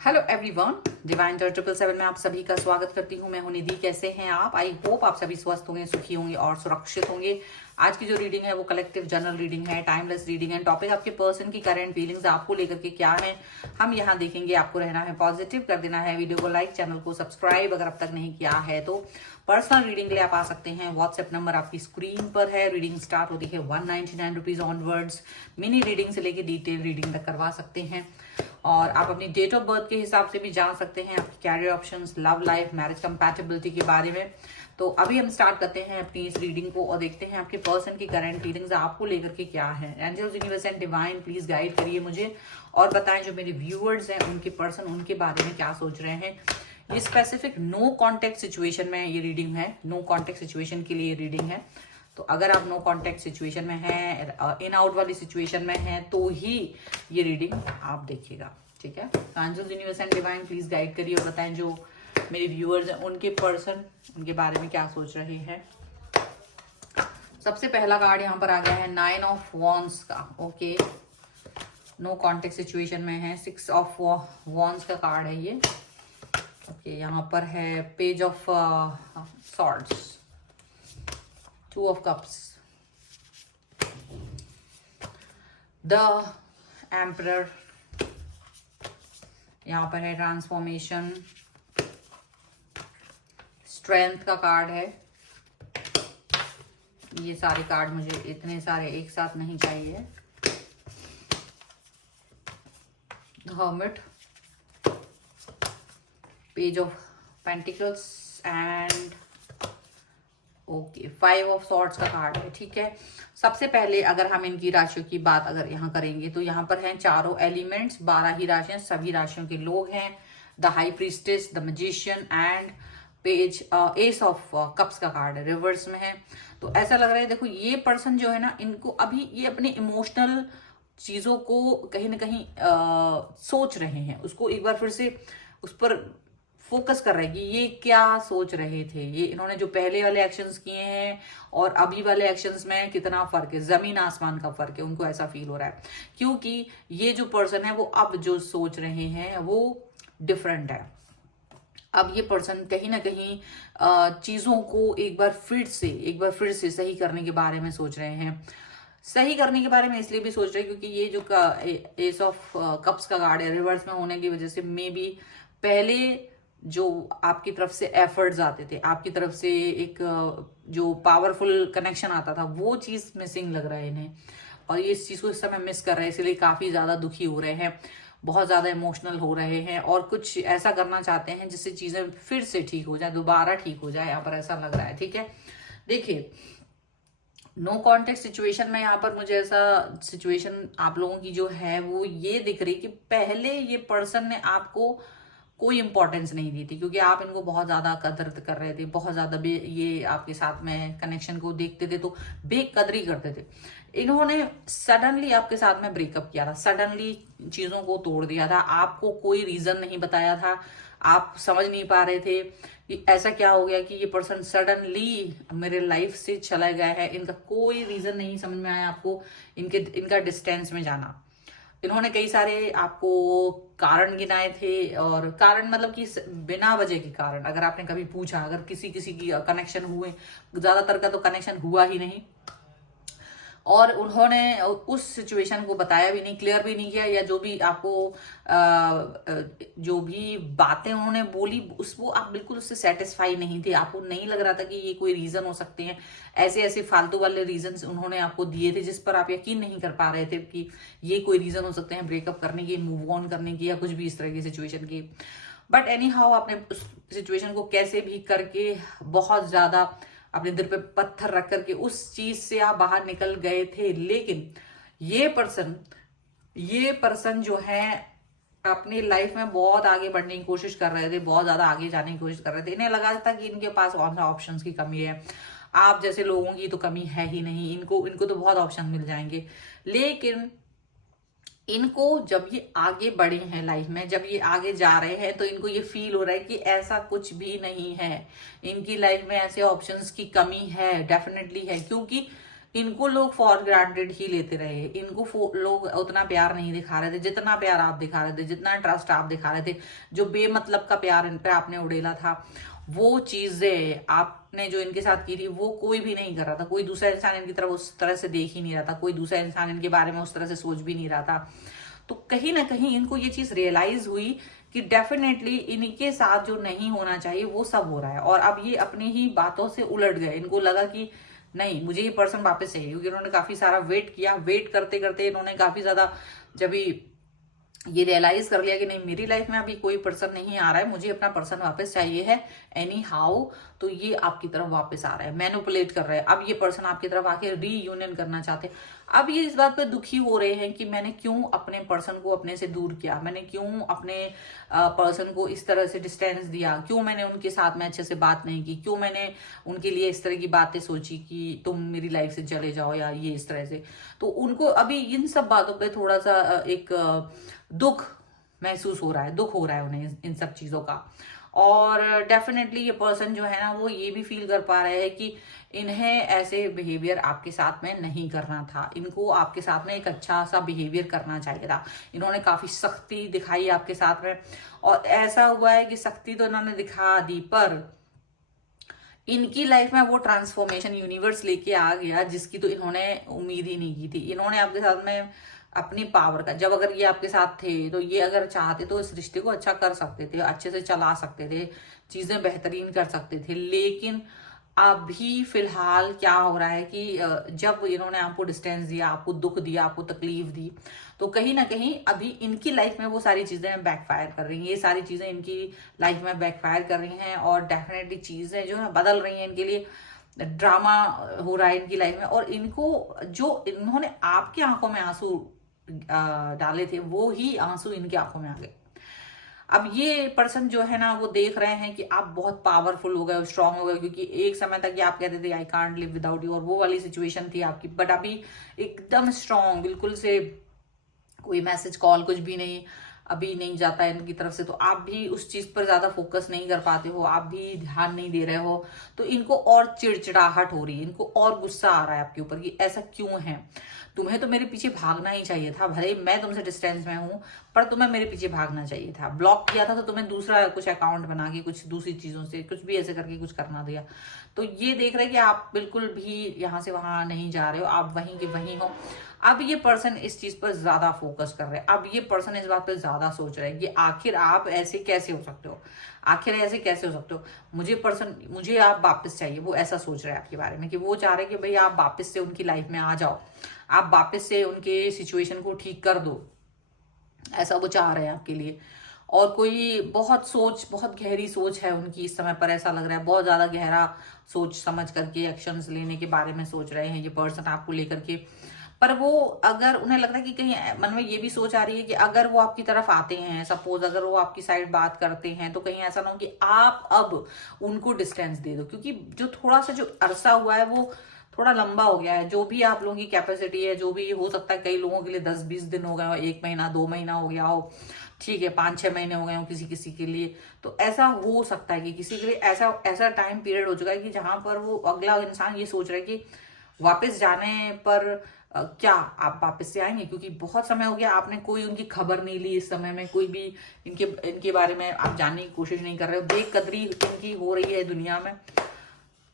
Hello everyone, divine Joy 777 में आप सभी का स्वागत करती हूँ। मैं हूं निधि। कैसे हैं आप? आई होप आप सभी स्वस्थ होंगे, सुखी होंगे और सुरक्षित होंगे। आज की जो रीडिंग है वो कलेक्टिव जनरल रीडिंग है, टाइमलेस रीडिंग है। टॉपिक आपके पर्सन की करंट फीलिंग्स आपको लेकर के क्या है हम यहाँ देखेंगे। आपको रहना है पॉजिटिव, कर देना है वीडियो को लाइक, चैनल को सब्सक्राइब अगर अब तक नहीं किया है तो। पर्सनल रीडिंग के लिए आप आ सकते हैं। व्हाट्सएप नंबर आपकी स्क्रीन पर है। रीडिंग स्टार्ट होती है 199 रुपीज ऑनवर्ड्स। मिनी रीडिंग से लेकर डिटेल रीडिंग तक करवा सकते हैं और आप अपनी डेट ऑफ बर्थ के हिसाब से भी जान सकते हैं आपकी career options, love life, marriage compatibility के बारे में। तो अभी हम स्टार्ट करते हैं अपनी इस रीडिंग को और देखते हैं आपके पर्सन की करंट फीलिंग्स आपको लेकर के क्या है। Angels, universe and divine please guide करिए मुझे और बताएं जो मेरे व्यूअर्स हैं उनके पर्सन उनके बारे में क्या सोच रहे हैं। ये स्पेसिफिक नो कॉन्टेक्ट सिचुएशन में ये रीडिंग है। नो कॉन्टेक्ट सिचुएशन के लिए रीडिंग है। तो अगर आप नो कॉन्टेक्ट सिचुएशन में हैं, इन आउट वाली सिचुएशन में हैं तो ही ये रीडिंग आप देखिएगा, ठीक है। Angels, universe and divine please guide करिए और बताएं जो मेरे व्यूअर्स हैं उनके पर्सन उनके बारे में क्या सोच रहे हैं। सबसे पहला कार्ड यहाँ पर आ गया है 9 ऑफ वॉन्ड्स का। ओके, नो कॉन्टेक्ट सिचुएशन में है। 6 ऑफ वॉन्ड्स का कार्ड है ये। ओके, यहाँ पर है page of swords, 2 of cups, the emperor, यहाँ पर है ट्रांसफॉर्मेशन, स्ट्रेंथ का कार्ड है। ये सारे कार्ड मुझे इतने सारे एक साथ नहीं चाहिए। Hermit, page of pentacles and okay 5 of swords का कार्ड है, ठीक है। सबसे पहले अगर हम इनकी राशियों की बात अगर यहाँ करेंगे तो यहाँ पर हैं चारों एलिमेंट्स, 12 ही राशियां, सभी राशियों के लोग हैं। The high priestess, the magician and page S of cups का कार्ड है, रिवर्स में है। तो ऐसा लग रहा है, देखो ये पर्सन जो है ना, इनको अभी ये अपने इमोशनल चीजों को कहीं ना कहीं सोच रहे हैं, उसको एक बार फिर से उस पर फोकस कर रहे हैं कि ये क्या सोच रहे थे। ये इन्होंने जो पहले वाले एक्शंस किए हैं और अभी वाले एक्शंस में कितना फर्क है, जमीन आसमान का फर्क है। उनको ऐसा फील हो रहा है क्योंकि ये जो पर्सन है वो अब जो सोच रहे हैं वो डिफरेंट है। अब ये पर्सन कहीं ना कहीं चीजों को एक बार फिर से सही करने के बारे में सोच रहे हैं। सही करने के बारे में इसलिए भी सोच रहे हैं क्योंकि ये जो एस ऑफ कप्स का कार्ड है, रिवर्स में होने की वजह से मे बी पहले जो आपकी तरफ से एफर्ट्स आते थे, आपकी तरफ से एक जो पावरफुल कनेक्शन आता था, वो चीज मिसिंग लग रहा है इन्हें और ये इस चीज को इस समय मिस कर रहे हैं, इसलिए काफी ज्यादा दुखी हो रहे हैं, बहुत ज्यादा इमोशनल हो रहे हैं और कुछ ऐसा करना चाहते हैं जिससे चीजें फिर से ठीक हो जाए, दोबारा ठीक हो जाए। यहाँ पर ऐसा लग रहा है, ठीक है। देखिए, नो कॉन्टेक्ट सिचुएशन में यहाँ पर मुझे ऐसा सिचुएशन आप लोगों की जो है वो ये दिख रही कि पहले ये पर्सन ने आपको कोई इंपॉर्टेंस नहीं दी थी क्योंकि आप इनको बहुत ज्यादा कदर कर रहे थे, बहुत ज्यादा ये आपके साथ में कनेक्शन को देखते थे तो बेकदरी करते थे। इन्होंने सडनली आपके साथ में ब्रेकअप किया था, सडनली चीजों को तोड़ दिया था, आपको कोई रीजन नहीं बताया था, आप समझ नहीं पा रहे थे कि ऐसा क्या हो गया कि ये पर्सन सडनली मेरे लाइफ से चला गया है। इनका कोई रीजन नहीं समझ में आया आपको, इनका डिस्टेंस में जाना। इन्होंने कई सारे आपको कारण गिनाए थे और कारण मतलब कि बिना वजह के कारण, अगर आपने कभी पूछा, अगर किसी किसी की कनेक्शन हुए, ज्यादातर का तो कनेक्शन हुआ ही नहीं और उन्होंने उस सिचुएशन को बताया भी नहीं, क्लियर भी नहीं किया, या जो भी आपको जो भी बातें उन्होंने बोली वो आप बिल्कुल उससे सेटिस्फाई नहीं थे। आपको नहीं लग रहा था कि ये कोई रीजन हो सकते हैं। ऐसे ऐसे फालतू वाले रीजन उन्होंने आपको दिए थे जिस पर आप यकीन नहीं कर पा रहे थे कि ये कोई रीजन हो सकते हैं ब्रेकअप करने की, मूव ऑन करने की या कुछ भी इस तरह की सिचुएशन की। बट एनी हाउ आपने उस सिचुएशन को कैसे भी करके बहुत ज्यादा अपने दिल पे पत्थर रख करके उस चीज से आप बाहर निकल गए थे। लेकिन ये पर्सन जो है अपनी लाइफ में बहुत आगे बढ़ने की कोशिश कर रहे थे, बहुत ज्यादा आगे जाने की कोशिश कर रहे थे। इन्हें लगा था कि इनके पास और ऑप्शंस की कमी है, आप जैसे लोगों की तो कमी है ही नहीं, इनको तो बहुत ऑप्शन मिल जाएंगे। लेकिन इनको जब ये आगे बढ़े हैं लाइफ में, जब ये आगे जा रहे हैं तो इनको ये फील हो रहा है कि ऐसा कुछ भी नहीं है, इनकी लाइफ में ऐसे ऑप्शंस की कमी है, डेफिनेटली है। क्योंकि इनको लोग फॉर ग्रांटेड ही लेते रहे, इनको लोग उतना प्यार नहीं दिखा रहे थे जितना प्यार आप दिखा रहे थे, जितना ट्रस्ट आप दिखा रहे थे। जो बेमतलब का प्यार इन पे आपने उड़ेला था, वो चीजें आपने जो इनके साथ की थी वो कोई भी नहीं कर रहा था। कोई दूसरा इंसान इनकी तरफ उस तरह से देख ही नहीं रहा था, कोई दूसरा इंसान इनके बारे में उस तरह से सोच भी नहीं रहा था। तो कहीं ना कहीं इनको ये चीज रियलाइज हुई कि डेफिनेटली इनके साथ जो नहीं होना चाहिए वो सब हो रहा है। और अब ये अपनी ही बातों से उलट गए। इनको लगा कि नहीं, मुझे ये पर्सन वापस चाहिए, क्योंकि इन्होंने काफी सारा वेट किया। वेट करते करते इन्होंने काफी ज्यादा जब ये रियलाइज कर लिया कि नहीं, मेरी लाइफ में अभी कोई पर्सन नहीं आ रहा है, मुझे अपना पर्सन वापस चाहिए है एनी हाउ, तो ये आपकी तरफ वापस आ रहा है, मैनिपुलेट कर रहा है। अब ये पर्सन आपकी तरफ आके रीयूनियन करना चाहते हैं। अब ये इस बात पे दुखी हो रहे हैं कि मैंने क्यों अपने पर्सन को अपने से दूर किया, मैंने क्यों अपने पर्सन को इस तरह से डिस्टेंस दिया, क्यों मैंने उनके साथ में अच्छे से बात नहीं की, क्यों मैंने उनके लिए इस तरह की बातें सोची कि तुम मेरी लाइफ से चले जाओ या ये इस तरह से। तो उनको अभी इन सब बातों पे थोड़ा सा एक दुख महसूस हो रहा है, दुख हो रहा है उन्हें इन सब चीजों का। और डेफिनेटली ये पर्सन जो है ना, वो ये भी फील कर पा रहे हैं कि इन्हें ऐसे बिहेवियर आपके साथ में नहीं करना था, इनको आपके साथ में एक अच्छा सा बिहेवियर करना चाहिए था। इन्होंने काफी सख्ती दिखाई आपके साथ में, और ऐसा हुआ है कि सख्ती तो इन्होंने दिखा दी, पर इनकी लाइफ में वो ट्रांसफॉर्मेशन यूनिवर्स लेके आ गया जिसकी तो इन्होंने उम्मीद ही नहीं की थी। इन्होंने आपके साथ में अपनी पावर का, जब अगर ये आपके साथ थे तो ये अगर चाहते तो इस रिश्ते को अच्छा कर सकते थे, अच्छे से चला सकते थे, चीजें बेहतरीन कर सकते थे। लेकिन अभी फिलहाल क्या हो रहा है कि जब इन्होंने आपको डिस्टेंस दिया, आपको दुख दिया, आपको तकलीफ दी, तो कहीं ना कहीं अभी इनकी लाइफ में वो सारी चीजें बैकफायर कर रही हैं, ये सारी चीजें इनकी लाइफ में बैकफायर कर रही हैं। और डेफिनेटली चीजें जो है बदल रही हैं इनके लिए, ड्रामा हो रहा है इनकी लाइफ में। और इनको जो इन्होंने आपकी आंखों में आंसू डाले थे, वो ही आंसू इनकी आंखों में आ गए। अब ये पर्सन जो है ना, वो देख रहे हैं कि आप बहुत पावरफुल हो गए, स्ट्रांग हो गए, क्योंकि एक समय तक ये आप कहते थे I can't live without you, और वो वाली सिचुएशन थी आपकी। बट अभी एकदम स्ट्रांग, बिल्कुल से कोई मैसेज कॉल कुछ भी नहीं अभी नहीं जाता है इनकी तरफ से। तो आप भी उस चीज पर ज्यादा फोकस नहीं कर पाते हो, आप भी ध्यान नहीं दे रहे हो। तो इनको और चिड़चिड़ाहट हो रही है, इनको और गुस्सा आ रहा है आपके ऊपर कि ऐसा क्यों है, तुम्हें तो मेरे पीछे भागना ही चाहिए था। भले मैं तुमसे डिस्टेंस में हूं, पर तुम्हें मेरे पीछे भागना चाहिए था। ब्लॉक किया था तो तुम्हें दूसरा कुछ अकाउंट बना के कुछ दूसरी चीजों से कुछ भी ऐसे करके कुछ करना दिया। तो ये देख रहे हैं कि आप बिल्कुल भी यहाँ से वहां नहीं जा रहे हो, आप वहीं के वहीं हो। अब ये पर्सन इस चीज पर ज्यादा फोकस कर रहे हैं। अब ये पर्सन इस बात पर ज्यादा सोच रहे हैं कि आखिर आप ऐसे कैसे हो सकते हो, आखिर ऐसे कैसे हो सकते हो, मुझे आप वापस चाहिए। वो ऐसा सोच रहे हैं आपके बारे में कि वो चाह रहे हैं कि भाई आप वापस से उनकी लाइफ में आ जाओ, आप वापस से उनके सिचुएशन को ठीक कर दो, ऐसा वो चाह रहे हैं आपके लिए। और कोई बहुत गहरी सोच है उनकी इस समय पर, ऐसा लग रहा है बहुत ज्यादा गहरा सोच समझ करके एक्शंस लेने के बारे में सोच रहे हैं ये पर्सन आपको लेकर के। पर वो अगर उन्हें लग रहा है कि कहीं मन में ये भी सोच आ रही है कि अगर वो आपकी तरफ आते हैं, सपोज अगर वो आपकी साइड बात करते हैं, तो कहीं ऐसा ना हो कि आप अब उनको डिस्टेंस दे दो। क्योंकि जो थोड़ा सा जो अरसा हुआ है वो थोड़ा लंबा हो गया है। जो भी आप लोगों की कैपेसिटी है, जो भी हो सकता है, कई लोगों के लिए 10-20 दिन हो गए हो, 1 महीना 2 महीना हो गया हो, ठीक है, 5-6 महीने हो गए हो किसी किसी के लिए। तो ऐसा हो सकता है कि किसी के लिए ऐसा टाइम पीरियड हो चुका है कि जहां पर वो अगला इंसान ये सोच रहा है कि वापस जाने पर क्या आप वापस से आएंगे, क्योंकि बहुत समय हो गया आपने कोई उनकी खबर नहीं ली। इस समय में कोई भी इनके बारे में आप जानने की कोशिश नहीं कर रहे हो। बेकदरी इनकी हो रही है दुनिया में।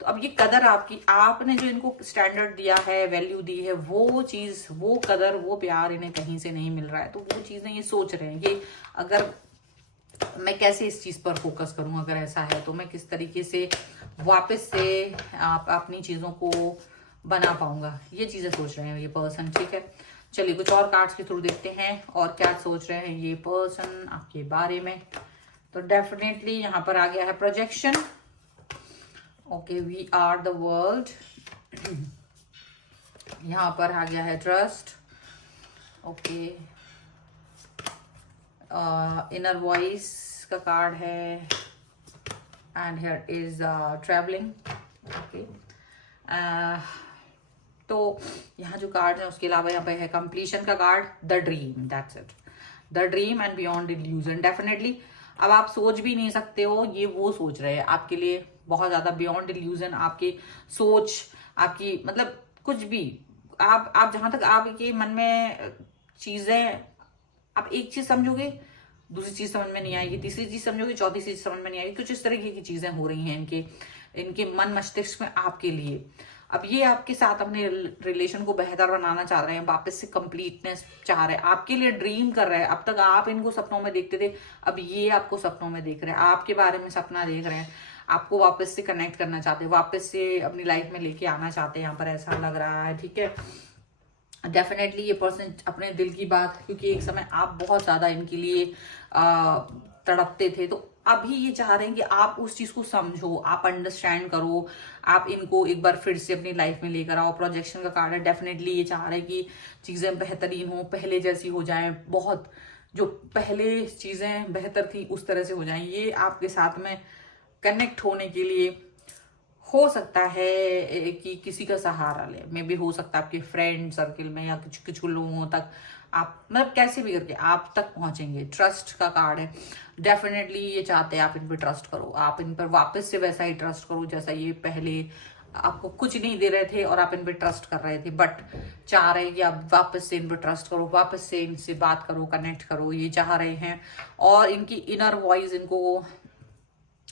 तो अब ये कदर आपने जो इनको स्टैंडर्ड दिया है, वैल्यू दी है, वो चीज, वो कदर, वो प्यार इन्हें कहीं से नहीं मिल रहा है। तो वो चीजें ये सोच रहे हैं कि अगर मैं कैसे इस चीज पर फोकस करूं, अगर ऐसा है तो मैं किस तरीके से वापस से अपनी चीजों को बना पाऊंगा, ये चीजें सोच रहे हैं ये पर्सन। ठीक है, चलिए कुछ और कार्ड्स के थ्रू देखते हैं और क्या सोच रहे हैं ये पर्सन आपके बारे में। तो डेफिनेटली यहाँ पर आ गया है projection. Okay, we are the world. यहाँ पर आ गया है ट्रस्ट। ओके, इनर वॉइस का कार्ड है and here is travelling. Okay, तो यहाँ जो कार्ड है उसके अलावा यहाँ पे है कंप्लीशन का card, the dream, that's it, the dream and beyond illusion. Definitely अब आप सोच भी नहीं सकते हो, ये वो सोच रहे हैं आपके लिए बहुत ज्यादा बियॉन्ड इल्यूजन। आपकी सोच, आपकी मतलब कुछ भी आप जहां तक आपके मन में चीजें, आप एक चीज समझोगे, दूसरी चीज समझ में नहीं आएगी, तीसरी चीज समझोगे, चौथी चीज समझ में नहीं आएगी। कुछ इस तरीके की चीजें हो रही हैं इनके इनके मन मस्तिष्क में आपके लिए। अब ये आपके साथ अपने रिलेशन को बेहतर बनाना चाह रहे हैं, वापस से कंप्लीटनेस चाह रहे हैं, आपके लिए ड्रीम कर रहे हैं। अब तक आप इनको सपनों में देखते थे, अब ये आपको सपनों में देख रहे हैं, आपके बारे में सपना देख रहे हैं, आपको वापस से कनेक्ट करना चाहते हैं, वापस से अपनी लाइफ में लेके आना चाहते हैं। यहाँ पर ऐसा लग रहा है, ठीक है। डेफिनेटली ये पर्सन अपने दिल की बात, क्योंकि एक समय आप बहुत ज्यादा इनके लिए तड़पते थे, तो अभी ये चाह रहे हैं कि आप उस चीज को समझो, आप अंडरस्टैंड करो, आप इनको एक बार फिर से अपनी लाइफ में लेकर आओ। प्रोजेक्शन का कार्ड है, डेफिनेटली ये चाह रहे हैं कि चीजें बेहतरीन हो, पहले जैसी हो जाए, बहुत जो पहले चीजें बेहतर थी उस तरह से हो जाए। ये आपके साथ में कनेक्ट होने के लिए हो सकता है कि किसी का सहारा ले, मे भी हो सकता है आपके फ्रेंड सर्किल में या कुछ कुछ लोगों तक आप, मतलब कैसे भी करके आप तक पहुंचेंगे। ट्रस्ट का कार्ड है, डेफिनेटली ये चाहते हैं आप इन पर ट्रस्ट करो, आप इन पर वापस से वैसा ही ट्रस्ट करो जैसा ये पहले आपको कुछ नहीं दे रहे थे और आप इन पर ट्रस्ट कर रहे थे, बट चाह रहे हैं कि आप वापस से इन पर ट्रस्ट करो, वापस से इनसे बात करो, कनेक्ट करो, ये चाह रहे हैं। और इनकी इनर वॉइस इनको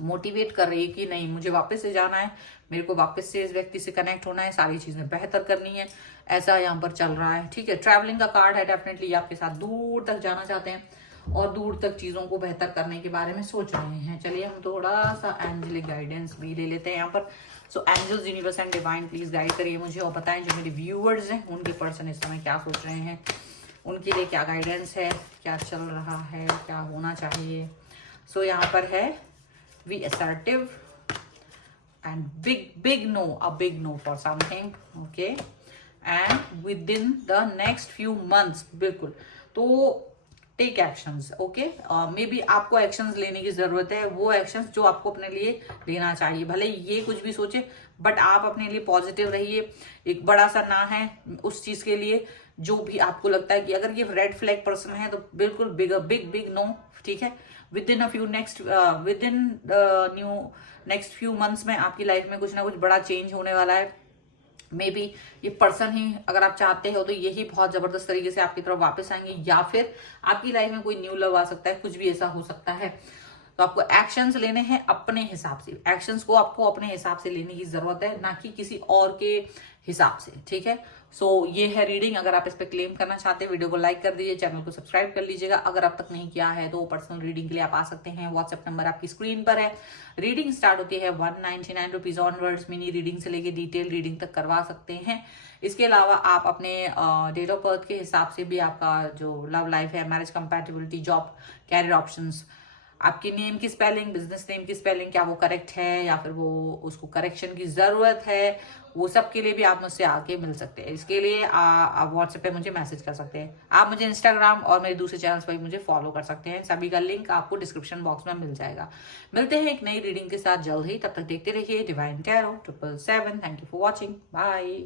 मोटिवेट कर रही है कि नहीं, मुझे वापस से जाना है, मेरे को वापस से इस व्यक्ति से कनेक्ट होना है, सारी चीजें बेहतर करनी है, ऐसा यहाँ पर चल रहा है, ठीक है। ट्रैवलिंग का कार्ड है, डेफिनेटली आपके साथ दूर तक जाना चाहते हैं और दूर तक चीजों को बेहतर करने के बारे में सोच रहे हैं। चलिए हम थोड़ा सा एंजेलिक गाइडेंस भी ले लेते हैं यहाँ पर। So angels, universe and divine, please guide करिए मुझे और बताएं जो मेरे व्यूअर्स हैं उनके पर्सन इस समय क्या सोच रहे हैं, उनके लिए क्या गाइडेंस है, क्या चल रहा है, क्या होना चाहिए। सो यहाँ पर है be assertive and big no, a big no for something, okay, and within the next few months, बिल्कुल, तो take actions, okay. Maybe आपको एक्शंस लेने की जरूरत है, वो एक्शंस जो आपको अपने लिए लेना चाहिए। भले ये कुछ भी सोचे, बट आप अपने लिए पॉजिटिव रहिए। एक बड़ा सा ना है उस चीज के लिए जो भी आपको लगता है कि अगर ये रेड फ्लैग पर्सन है तो बिल्कुल बिग नो, ठीक है। With in next few months में आपकी लाइफ में कुछ ना कुछ बड़ा चेंज होने वाला है। मे बी ये पर्सन ही, अगर आप चाहते हो तो यही बहुत जबरदस्त तरीके से आपकी तरफ वापस आएंगे, या फिर आपकी लाइफ में कोई न्यू लव आ सकता है, कुछ भी ऐसा हो सकता है। तो आपको एक्शंस लेने हैं अपने हिसाब से, एक्शंस को आपको अपने हिसाब से लेने की जरूरत है, ना कि किसी और के हिसाब से, ठीक है। सो ये है रीडिंग। अगर आप इस पे क्लेम करना चाहते हैं, वीडियो को लाइक कर दीजिए, चैनल को सब्सक्राइब कर लीजिएगा। अगर अब तक नहीं किया है तो पर्सनल रीडिंग के लिए आप आ सकते हैं, व्हाट्सएप नंबर आपकी स्क्रीन पर है। रीडिंग स्टार्ट होती है 199 रुपीज ऑनवर्ड्स, मिनी रीडिंग से लेके डिटेल रीडिंग तक करवा सकते हैं। इसके अलावा आप अपने डेट ऑफ बर्थ के हिसाब से भी आपका जो लव लाइफ है, marriage compatibility, job, career options, आपके नेम की स्पेलिंग, बिजनेस नेम की स्पेलिंग, क्या वो करेक्ट है या फिर वो उसको करेक्शन की जरूरत है, वो सब के लिए भी आप मुझसे आके मिल सकते हैं। इसके लिए आप व्हाट्सएप पे मुझे मैसेज कर सकते हैं। आप मुझे इंस्टाग्राम और मेरे दूसरे चैनल्स पर मुझे फॉलो कर सकते हैं, सभी का लिंक आपको डिस्क्रिप्शन बॉक्स में मिल जाएगा। मिलते हैं एक नई रीडिंग के साथ जल्द ही, तब तक देखते रहिए divine tarot 777। Thank you for watching, bye.